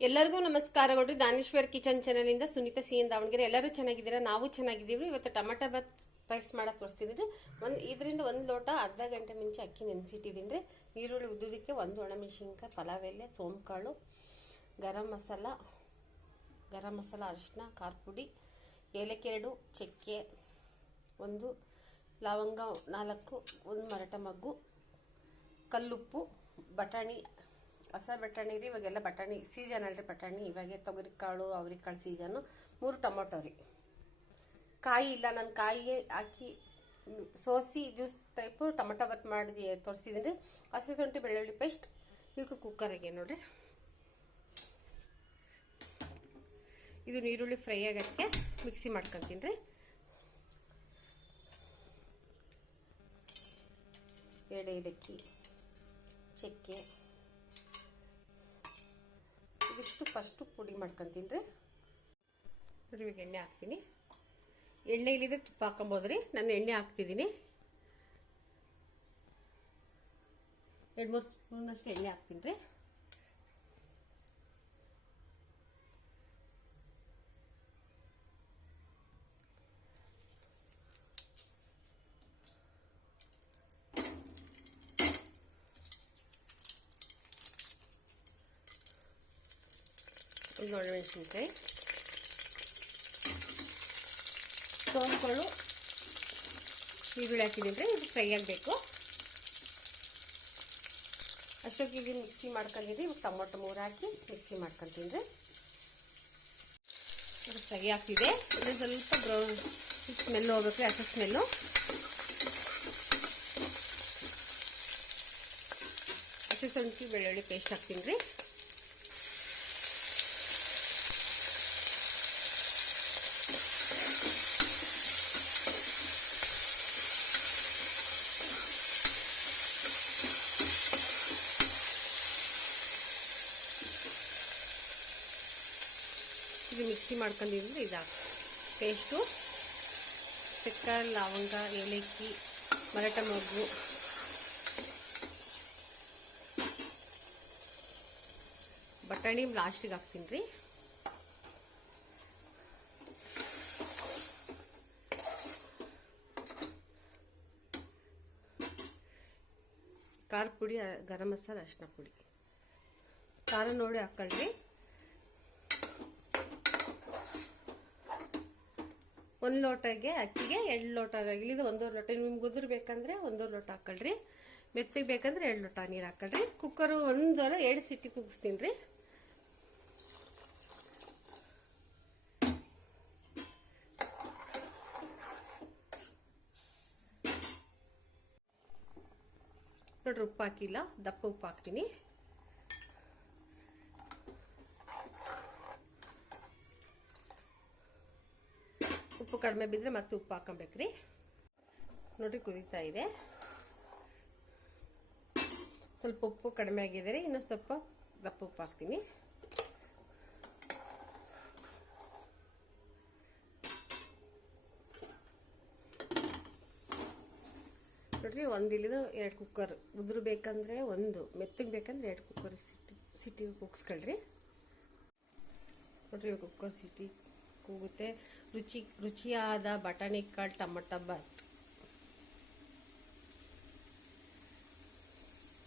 ಎಲ್ಲರಿಗೂ ನಮಸ್ಕಾರಗಳು ದಾನೇಶ್ವರ್ ಕಿಚನ್ ಚಾನಲಿಂದ ಸುನೀತಾ ಸಿ ಎನ್ ದಾವಣಗೆರೆ. ಎಲ್ಲರೂ ಚೆನ್ನಾಗಿದ್ದೀರಾ? ನಾವು ಚೆನ್ನಾಗಿದ್ದೀವಿ. ಇವತ್ತು ಟೊಮೆಟೊ ಬಾತ್ ರೈಸ್ ಮಾಡೋಕೆ ತೋರಿಸ್ತಿದ್ದೀನಿ ಒಂದು ಇದರಿಂದ ಒಂದು ಲೋಟ ಅರ್ಧ ಗಂಟೆ ಮುಂಚೆ ಅಕ್ಕಿ ನೆನೆಸಿಟ್ಟಿದ್ದೀನಿ ರೀ. ಈರುಳ್ಳಿ ಉದ್ದೋದಕ್ಕೆ ಒಂದು ಒಣಮೆಣಸಿನ್ಕಾಯಿ ಪಲಾವ್ ಎಲೆ ಸೋಂಕಾಳು ಗರಂ ಮಸಾಲ ಗರಂ ಮಸಾಲ ಅರಿಶಿನ ಖಾರ ಪುಡಿ, ಏಲಕ್ಕಿ ಎರಡು, ಚಕ್ಕೆ ಒಂದು, ಲವಂಗ ನಾಲ್ಕು, ಒಂದು ಮರಟ ಮಗ್ಗು, ಕಲ್ಲುಪ್ಪು, ಬಟಾಣಿ ಹೊಸ ಬಟಾಣಿ ರೀ, ಇವಾಗೆಲ್ಲ ಬಟಾಣಿ ಸೀಸನ್ ಅಲ್ರಿ ಬಟಾಣಿ. ಇವಾಗೆ ತೊಗರಿಕಾಳು, ಅವ್ರಿಕಾಳು ಸೀಸನ್ನು ಮೂರು ಟೊಮೊಟೊ ರೀ. ಕಾಯಿ ಇಲ್ಲ, ನಾನು ಕಾಯಿಗೆ ಹಾಕಿ ಸೋಸಿ ಜ್ಯೂಸ್ ಟೈಪು ಟೊಮೊಟೊ ಬತ್ ಮಾಡಿ ತೋರಿಸಿದ್ದೀನಿ ಹಸಿ ಶುಂಠಿ, ಬೆಳ್ಳುಳ್ಳಿ ಪೇಸ್ಟ್ ಇವಕ್ಕೆ ಕುಕ್ಕರಿಗೆ ನೋಡ್ರಿ. ಇದು ನೀರುಳ್ಳಿ ಫ್ರೈ ಆಗೋಕ್ಕೆ ಮಿಕ್ಸಿ ಮಾಡ್ಕೊತೀನಿ ರೀ. ಎಡೆ ಏಲಕ್ಕಿ ಚಕ್ಕೆ. ಇದಿಷ್ಟು ಫಸ್ಟು ಪುಡಿ ಮಾಡ್ಕೊಂತೀನಿ ರೀ. ನೋಡಿ ಎಣ್ಣೆ ಹಾಕ್ತೀನಿ. ಎಣ್ಣೆ ಇಲ್ಲಿದ್ರೆ ತುಪ್ಪ ಹಾಕೊಬೋದು ರೀ. ನಾನು ಎಣ್ಣೆ ಹಾಕ್ತಿದ್ದೀನಿ. ಎರಡು ಮೂರು ಸ್ಪೂನಷ್ಟು ಎಣ್ಣೆ ಹಾಕ್ತೀನಿ ರೀ. ಒಂದು ಒಣಮೆಣಸಿನ್ಕಾಯಿ ಸೋಂಪುಗಳು ಈರುಳ್ಳಿ ಹಾಕಿದ್ದೀನಿ ರೀ ಇದು ಫ್ರೈ ಆಗಬೇಕು ಅಷ್ಟೊತ್ತಿಗೆ ಮಿಕ್ಸಿ ಮಾಡ್ಕೊಂಡಿದ್ರಿ ಇವಾಗ ಟೊಮೊಟೊ ಮೂರು ಹಾಕಿ ಮಿಕ್ಸಿ ಮಾಡ್ಕೊತೀನಿ ಇದು ಫ್ರೈ ಆಗ್ತಿದೆ ಇದು ಸ್ವಲ್ಪ ಬ್ರೌನ್ ಸ್ಮೆಲ್ ಹೋಗ್ಬೇಕು ಅಷ್ಟು ಸ್ಮೆಲ್ಲು ಅಷ್ಟು ಸಂಚಿ ಬೆಳ್ಳುಳ್ಳಿ ಪೇಸ್ಟ್ ಹಾಕ್ತೀನಿ ರೀ ಇದು ಮಿಕ್ಸಿ ಮಾಡ್ಕೊಂಡಿದ್ರೆ ಇದು ಪೇಸ್ಟು ಚಕ್ಕ ಲವಂಗ, ಏಲಕ್ಕಿ ಮರಟ ಮೊಗ್ಗು ಬಟಾಣಿ ಲಾಸ್ಟಿಗೆ ಹಾಕ್ತೀನಿ ರೀ. ಖಾರ ಪುಡಿ, ಗರಂ ಮಸಾಲ ಅರಿಶಿನ ಪುಡಿ. ಖಾರ ನೋಡಿ ಹಾಕ್ಕೊಳ್ರಿ. ಒಂದು ಲೋಟಗೆ ಅಕ್ಕಿಗೆ ಎರಡು ಲೋಟ ಇಲ್ಲಿದು ಒಂದೂವರೆ ಲೋಟ. ನಿಮ್ಗೆ ಉದುರು ಬೇಕಂದರೆ ಒಂದೂವರೆ ಲೋಟ ಹಾಕ್ಕೊಳ್ರಿ ಮೆತ್ತಗೆ ಬೇಕಂದ್ರೆ ಎರಡು ಲೋಟ ನೀರು ಹಾಕ್ಕೊಳ್ರಿ ಕುಕ್ಕರು ಒಂದರ ಎರಡು ಸಿಟಿ ಕುಗ್ಸ್ತೀನಿ ರೀ. ನೋಡ್ರಿ, ಉಪ್ಪು ಹಾಕಿಲ್ಲ. ದಪ್ಪ ಉಪ್ಪು ಹಾಕ್ತೀನಿ. ಉಪ್ಪು ಕಡಿಮೆ ಬಿದ್ದರೆ ಮತ್ತೆ ಉಪ್ಪು ಹಾಕೊಬೇಕ್ರಿ. ನೋಡಿ ಕುದೀತಾ ಇದೆ. ಸ್ವಲ್ಪ ಉಪ್ಪು ಕಡಿಮೆ ಆಗಿದೆ ರೀ ಇನ್ನೂ ಸ್ವಲ್ಪ ದಪ್ಪ ಉಪ್ಪು ಹಾಕ್ತೀನಿ. ನೋಡ್ರಿ ಒಂದು ಇಲ್ಲಿದು ಎರಡು ಕುಕ್ಕರ್ ಉದುರು ಬೇಕಂದ್ರೆ ಒಂದು, ಮೆತ್ತಗೆ ಬೇಕಂದ್ರೆ ಎರಡು ಕುಕ್ಕರ್ ಸಿಟಿ ಸಿಟಿ ಕುಗ್ಸ್ಕೊಳ್ರಿ ನೋಡ್ರಿ ಕುಕ್ಕರ್ ಸಿಟಿ ಕೂಗುತ್ತೆ. ರುಚಿ, ರುಚಿಯಾದ ಬಟಾಣಿ ಕಾಳು, ಟಮಟ ಬಾತ್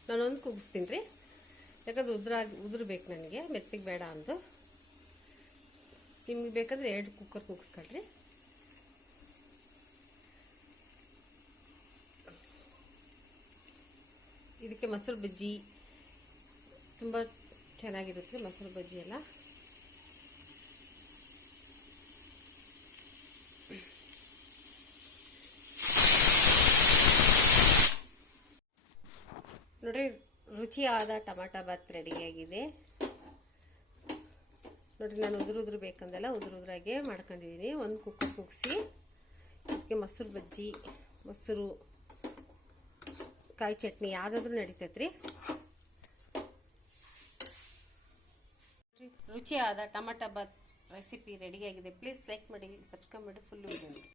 ನಾನೊಂದು ಕೂಗಿಸ್ತೀನಿ ರೀ. ಯಾಕಂದ್ರೆ ಉದ್ರಾಗಿ ಉದುರು ಬೇಕು ನನಗೆ, ಮೆತ್ತಗೆ ಬೇಡ ಅಂದು. ನಿಮ್ಗೆ ಬೇಕಾದ್ರೆ ಎರಡು ಕುಕ್ಕರ್ ಕೂಗಿಸ್ಕೊಳ್ರಿ. ಇದಕ್ಕೆ ಮೊಸರು ಬಜ್ಜಿ, ತುಂಬ ಚೆನ್ನಾಗಿರುತ್ತೆ ಮೊಸರು ಬಜ್ಜಿ ಎಲ್ಲ. ನೋಡ್ರಿ ರುಚಿಯಾದ ಟಮಾಟ ಬಾತ್ ರೆಡಿಯಾಗಿದೆ ನೋಡ್ರಿ ನಾನು ಉದುರು ಉದುರು ಬೇಕಂದೆಲ್ಲ ಉದುರು ಉದುರಾಗೆ ಮಾಡ್ಕೊಂಡಿದ್ದೀನಿ ಒಂದು ಕುಕ್ಕರ್ ಕುಗ್ಸಿ ಅದಕ್ಕೆ ಮೊಸರು ಬಜ್ಜಿ, ಮೊಸರು, ಕಾಯಿ ಚಟ್ನಿ ಯಾವುದಾದ್ರೂ ನಡೀತೈತ್ರಿ. ರುಚಿಯಾದ ಟಮಾಟ ಬಾತ್ ರೆಸಿಪಿ ರೆಡಿಯಾಗಿದೆ ಪ್ಲೀಸ್ ಲೈಕ್ ಮಾಡಿ ಸಬ್ಸ್ಕ್ರೈಬ್ ಮಾಡಿ ಫುಲ್ ವಿಡಿಯೋ ನೋಡಿ.